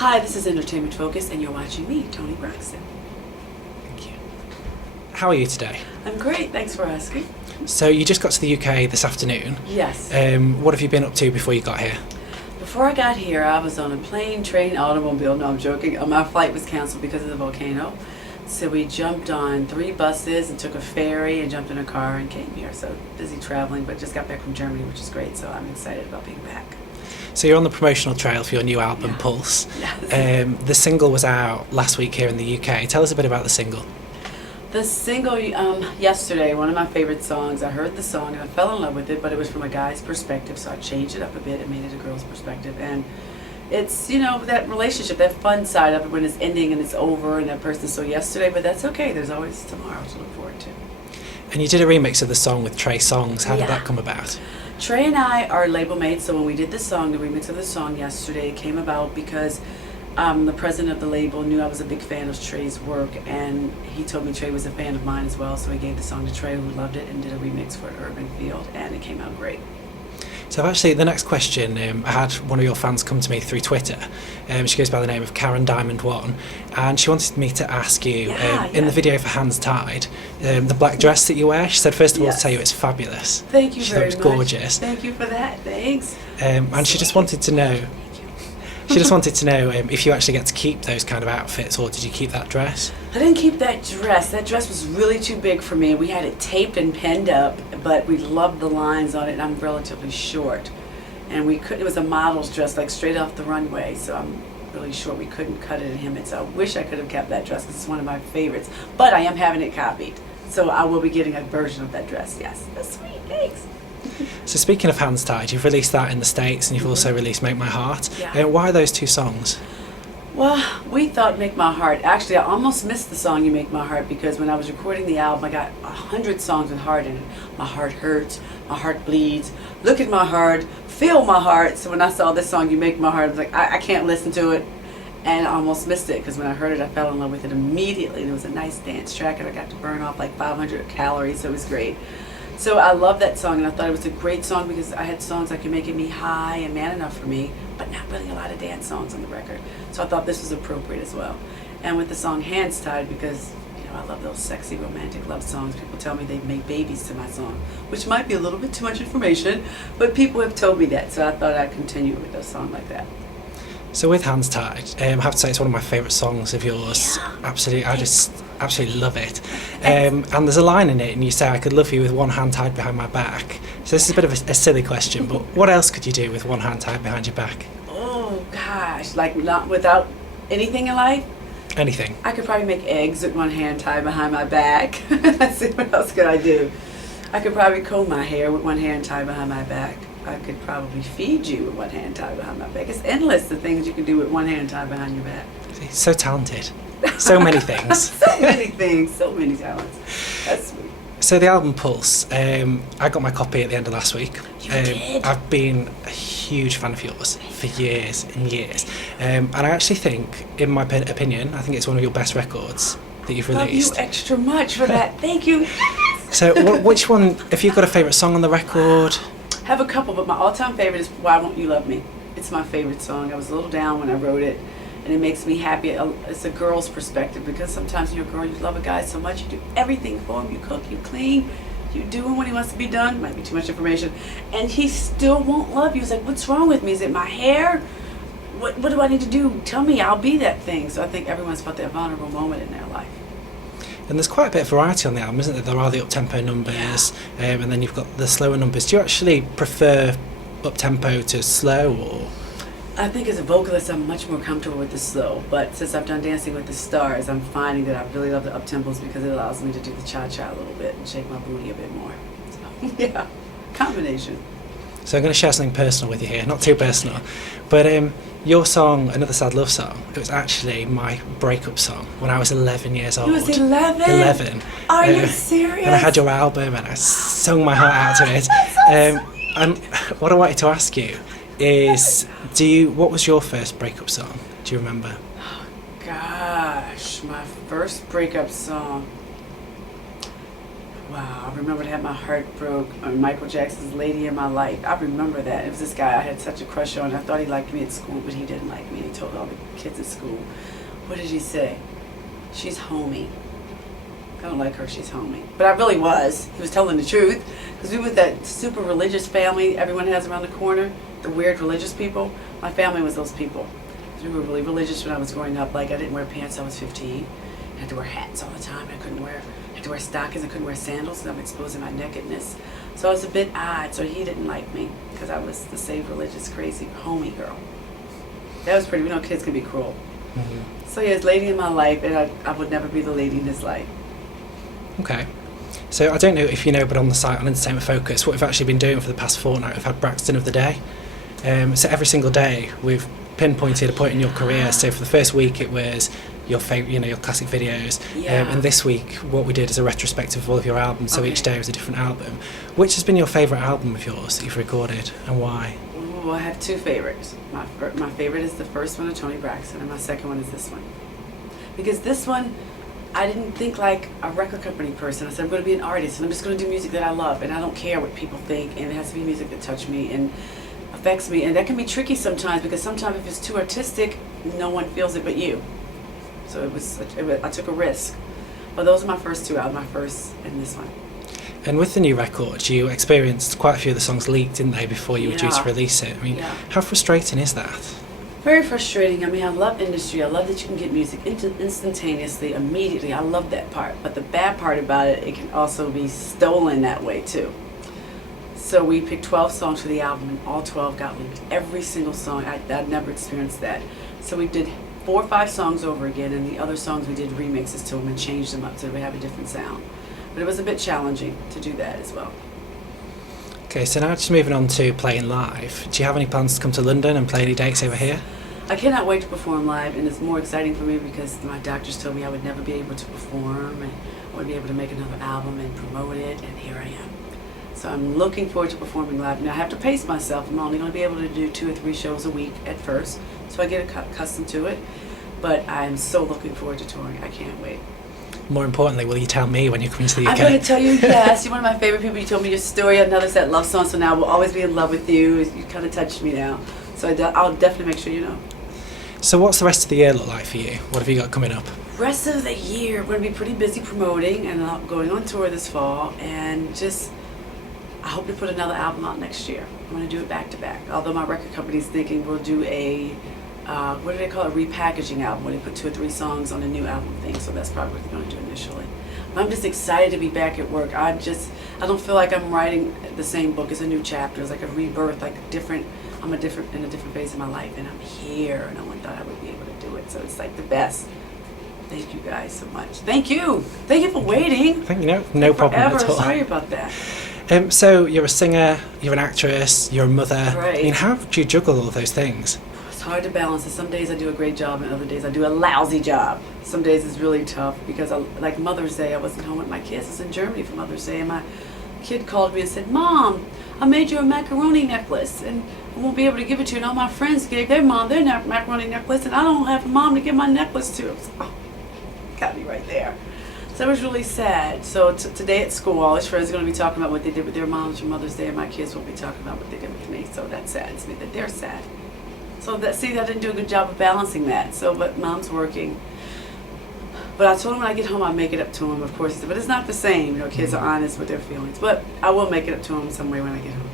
Hi, this is Entertainment Focus, and you're watching me, Toni Braxton. Thank you. How are you today? I'm great, thanks for asking. So you just got to the UK this afternoon. Yes. What have you been up to before you got here? Before I got here, I was on a plane, train, automobile. No, I'm joking. My flight was canceled because of the volcano. So we jumped on 3 buses and took a ferry and jumped in a car and came here. So busy traveling, but just got back from Germany, which is great. So I'm excited about being back. So you're on the promotional trail for your new album, Pulse. Yes. The single was out last week here in the UK. Tell us a bit about the single. The single, yesterday, one of my favorite songs, I heard the song and I fell in love with it, but it was from a guy's perspective, so I changed it up a bit and made it a girl's perspective. And it's, that relationship, that fun side of it when it's ending and it's over and that person's so yesterday, but that's okay. There's always tomorrow to look forward to. And you did a remix of the song with Trey Songz. How did that come about? Trey and I are label mates, so when we did the song, the remix of the song yesterday, it came about because the president of the label knew I was a big fan of Trey's work, and he told me Trey was a fan of mine as well, so he gave the song to Trey, who loved it, and did a remix for Urban Field, and it came out great. So actually, the next question, I had one of your fans come to me through Twitter. She goes by the name of Karen Diamond One, and she wanted me to ask you, in the video for Hands Tied, the black dress that you wear, she said first of all to tell you it's fabulous. Thank you she very thought much. It was gorgeous. Thank you for that, thanks. And she just wanted to know, if you actually get to keep those kind of outfits, or did you keep that dress? I didn't keep that dress. That dress was really too big for me. We had it taped and pinned up, but we loved the lines on it, and I'm relatively short. And it was a model's dress, like straight off the runway, so I'm really short. We couldn't cut it and hem it, so I wish I could have kept that dress because it's one of my favorites. But I am having it copied, so I will be getting a version of that dress, yes. That's sweet, thanks. So speaking of Hands Tied, you've released that in the States and you've also released Make My Heart. Yeah. Why those 2 songs? Well, we thought Make My Heart. Actually, I almost missed the song You Make My Heart because when I was recording the album, I got 100 songs with heart in it. My heart hurts, my heart bleeds, look at my heart, feel my heart. So when I saw this song, You Make My Heart, I was like, I can't listen to it. And I almost missed it because when I heard it, I fell in love with it immediately. And it was a nice dance track and I got to burn off like 500 calories, so it was great. So I love that song, and I thought it was a great song because I had songs that could make me high and man enough for me, but not really a lot of dance songs on the record. So I thought this was appropriate as well. And with the song Hands Tied, because I love those sexy romantic love songs. People tell me they've made babies to my song, which might be a little bit too much information, but people have told me that, so I thought I'd continue with a song like that. So with Hands Tied, I have to say it's one of my favourite songs of yours. Yeah. Absolutely, I just absolutely love it. And there's a line in it, and you say, I could love you with one hand tied behind my back. So this is a bit of a silly question, but what else could you do with one hand tied behind your back? Oh gosh, like not without anything in life? Anything. I could probably make eggs with one hand tied behind my back. Let's see, what else could I do? I could probably comb my hair with one hand tied behind my back. I could probably feed you with one hand tied behind my back. It's endless the things you can do with one hand tied behind your back. So talented. So many things. So many things. So many talents. That's sweet. So the album Pulse, I got my copy at the end of last week. You did? I've been a huge fan of yours for years and years. And I actually think, in my opinion, I think it's one of your best records that you've released. Love you extra much for that. Thank you. So which one, if you've got a favourite song on the record? I have a couple, but my all-time favorite is Why Won't You Love Me? It's my favorite song. I was a little down when I wrote it, and it makes me happy. It's a girl's perspective, because sometimes you're a girl, you love a guy so much, you do everything for him. You cook, you clean, you do him when he wants to be done. Might be too much information. And he still won't love you. He's like, what's wrong with me? Is it my hair? What do I need to do? Tell me, I'll be that thing. So I think everyone's felt that vulnerable moment in their life. And there's quite a bit of variety on the album, isn't there? There are the up-tempo numbers, and then you've got the slower numbers. Do you actually prefer up-tempo to slow, or...? I think as a vocalist, I'm much more comfortable with the slow, but since I've done Dancing with the Stars, I'm finding that I really love the up-tempos because it allows me to do the cha-cha a little bit and shake my booty a bit more. So, yeah, combination. So I'm going to share something personal with you here, not too personal, but your song, Another Sad Love Song, it was actually my breakup song when I was 11 years old. You was 11? 11. Are you serious? And I had your album and I sung my heart out to it. And what I wanted to ask you is, what was your first breakup song? Do you remember? Oh, gosh, my first breakup song. Wow, I remember to have my heart broke on Michael Jackson's Lady in My Life. I remember that. It was this guy I had such a crush on. I thought he liked me at school, but he didn't like me. He told all the kids at school. What did he say? She's homey. I don't like her, she's homey. But I really was. He was telling the truth. Because we were that super religious family everyone has around the corner, the weird religious people. My family was those people. We were really religious when I was growing up. Like, I didn't wear pants till I was 15. I had to wear hats all the time. I had to wear stockings. I couldn't wear sandals because I'm exposing my nakedness. So I was a bit odd. So he didn't like me because I was the saved religious, crazy, homey girl. That was pretty. We know kids can be cruel. Mm-hmm. So yeah, it's Lady in My Life, and I would never be the lady in his life. Okay. So I don't know if you know, but on the site on Entertainment Focus, what we've actually been doing for the past fortnight, we've had Braxton of the Day. So every single day we've pinpointed a point in your career. So for the first week it was your favourite, your classic videos. Yeah. And this week what we did is a retrospective of all of your albums. So Okay. each day was a different album. Which has been your favourite album of yours that you've recorded, and why? Ooh, I have two favorites. My favorite is the first one of Toni Braxton, and my second one is this one. Because this one, I didn't think like a record company person. I said, I'm going to be an artist, and I'm just going to do music that I love, and I don't care what people think, and it has to be music that touches me and affects me. And that can be tricky sometimes, because sometimes if it's too artistic, no one feels it but you. So I took a risk. But those are my first two albums, my first and this one. And with the new record, you experienced quite a few of the songs leaked, didn't they, before you were due to release it? I mean, how frustrating is that? Very frustrating. I mean, I love industry. I love that you can get music instantaneously, immediately. I love that part. But the bad part about it, it can also be stolen that way too. So we picked 12 songs for the album, and all 12 got leaked. Every single song. I'd never experienced that. So we did 4 or 5 songs over again, and the other songs we did remixes to them and changed them up so they have a different sound. But it was a bit challenging to do that as well. Okay, so now just moving on to playing live. Do you have any plans to come to London and play any dates over here? I cannot wait to perform live, and it's more exciting for me because my doctors told me I would never be able to perform, and I wouldn't be able to make another album and promote it, and here I am. So I'm looking forward to performing live. Now I have to pace myself. I'm only going to be able to do 2 or 3 shows a week at first, so I get accustomed to it. But I'm so looking forward to touring. I can't wait. More importantly, will you tell me when you're coming to the UK? I'm going to tell you, yes. You're one of my favorite people. You told me your story. Another set love song, so now we'll always be in love with you. You kind of touched me now. So I'll definitely make sure you know. So what's the rest of the year look like for you? What have you got coming up? Rest of the year, we're going to be pretty busy promoting, and I'm going on tour this fall, and just I hope to put another album out next year. I'm going to do it back to back. Although my record company's thinking we'll do a what do they call it, repackaging album, where they put 2 or 3 songs on a new album thing. So that's probably what they're going to do initially. But I'm just excited to be back at work. I don't feel like I'm writing the same book. It's a new chapter. It's like a rebirth, like I'm in a different phase of my life, and I'm here. No one thought I would be able to do it. So it's like the best. Thank you guys so much. Thank you for waiting. Thank you. No problem at all. Sorry about that. So you're a singer, you're an actress, you're a mother. Right. I mean, how do you juggle all of those things? It's hard to balance it. Some days I do a great job, and other days I do a lousy job. Some days it's really tough because, like Mother's Day, I wasn't home with my kids. I was in Germany for Mother's Day, and my kid called me and said, "Mom, I made you a macaroni necklace, and I won't be able to give it to you. And all my friends gave their mom their macaroni necklace, and I don't have a mom to give my necklace to." Oh, got me right there. So it was really sad. So today at school, all his friends are going to be talking about what they did with their moms for Mother's Day, and my kids won't be talking about what they did with me. So that saddens me that they're sad. So I didn't do a good job of balancing that. So, but Mom's working. But I told him when I get home, I'll make it up to him, of course. But it's not the same. Kids are honest with their feelings. But I will make it up to him some way when I get home.